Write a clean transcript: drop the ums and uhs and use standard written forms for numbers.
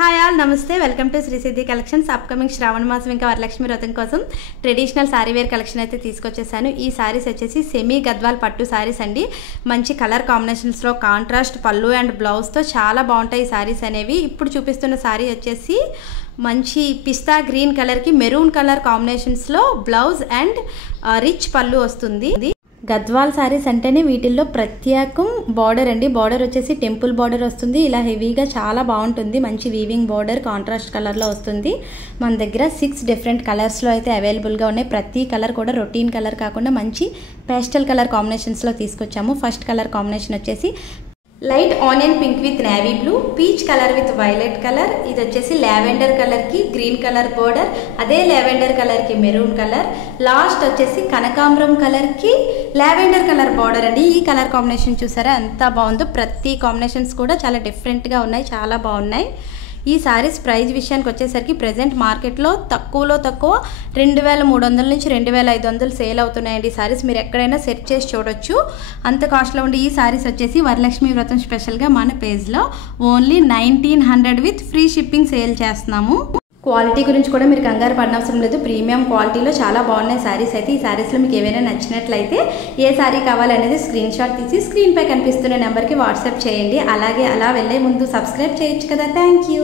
Hi all నమస్తే welcome to Shri Siddhi collections. Upcoming శ్రావణ మాసం ఇంకా వరలక్ష్మి వ్రతం కోసం ట్రెడిషనల్ సారీ వేర్ కలెక్షన్ అయితే తీసుకొచ్చేసాను. ఈ సారీస్ వచ్చేసి సెమీ గద్వాల్ పట్టు సారీస్ అండి. మంచి కలర్ కాంబినేషన్స్లో కాంట్రాస్ట్ పళ్ళు అండ్ బ్లౌజ్తో చాలా బాగుంటాయి ఈ సారీస్ అనేవి. ఇప్పుడు చూపిస్తున్న సారీ వచ్చేసి మంచి పిస్తా గ్రీన్ కలర్కి మెరూన్ కలర్ కాంబినేషన్స్లో బ్లౌజ్ అండ్ రిచ్ పళ్ళు వస్తుంది. గద్వాల్ సారీస్ అంటేనే వీటిల్లో ప్రత్యేకం బార్డర్ అండి. బార్డర్ వచ్చేసి టెంపుల్ బార్డర్ వస్తుంది. ఇలా హెవీగా చాలా బాగుంటుంది. మంచి వీవింగ్ బార్డర్ కాంట్రాస్ట్ కలర్లో వస్తుంది. మన దగ్గర 6 డిఫరెంట్ కలర్స్లో అయితే అవైలబుల్గా ఉన్నాయి. ప్రతి కలర్ కూడా రొటీన్ కలర్ కాకుండా మంచి పేస్టల్ కలర్ కాంబినేషన్స్లో తీసుకొచ్చాము. ఫస్ట్ కలర్ కాంబినేషన్ వచ్చేసి light onion pink with navy blue, peach colour with violet colour. ఇది వచ్చేసి లావెండర్ కలర్కి గ్రీన్ కలర్ బోర్డర్, అదే లావెండర్ కలర్కి మెరూన్ కలర్, లాస్ట్ వచ్చేసి కనకాంబరం కలర్కి లావెండర్ కలర్ బార్డర్ అండి. ఈ కలర్ కాంబినేషన్ చూసారా ఎంత బాగుందో. ప్రతి కాంబినేషన్స్ కూడా చాలా డిఫరెంట్గా ఉన్నాయి, చాలా బాగున్నాయి. ఈ సారీస్ ప్రైస్ విషయానికి వచ్చేసరికి ప్రజెంట్ మార్కెట్లో తక్కువలో తక్కువ 2300 నుంచి 2500 సేల్ అవుతున్నాయండి. ఈ సారీస్ మీరు ఎక్కడైనా సెర్చ్ చేసి చూడొచ్చు. అంత కాస్ట్లో ఉండే ఈ సారీస్ వచ్చేసి వరలక్ష్మి వ్రతం స్పెషల్గా మన పేజ్లో only 1900 with free shipping sale చేస్తున్నాము. క్వాలిటీ గురించి కూడా మీరు కంగారు పడనవసరం లేదు. ప్రీమియం క్వాలిటీలో చాలా బాగున్నాయి సారీస్ అయితే. ఈ సారీస్లో మీకు ఏవైనా నచ్చినట్లయితే ఏ సారీ కావాలనేది స్క్రీన్ షాట్ తీసి స్క్రీన్పై కనిపిస్తున్న నెంబర్కి వాట్సాప్ చేయండి. అలాగే అలా వెళ్ళే ముందు సబ్స్క్రైబ్ చేయొచ్చు కదా. Thank you.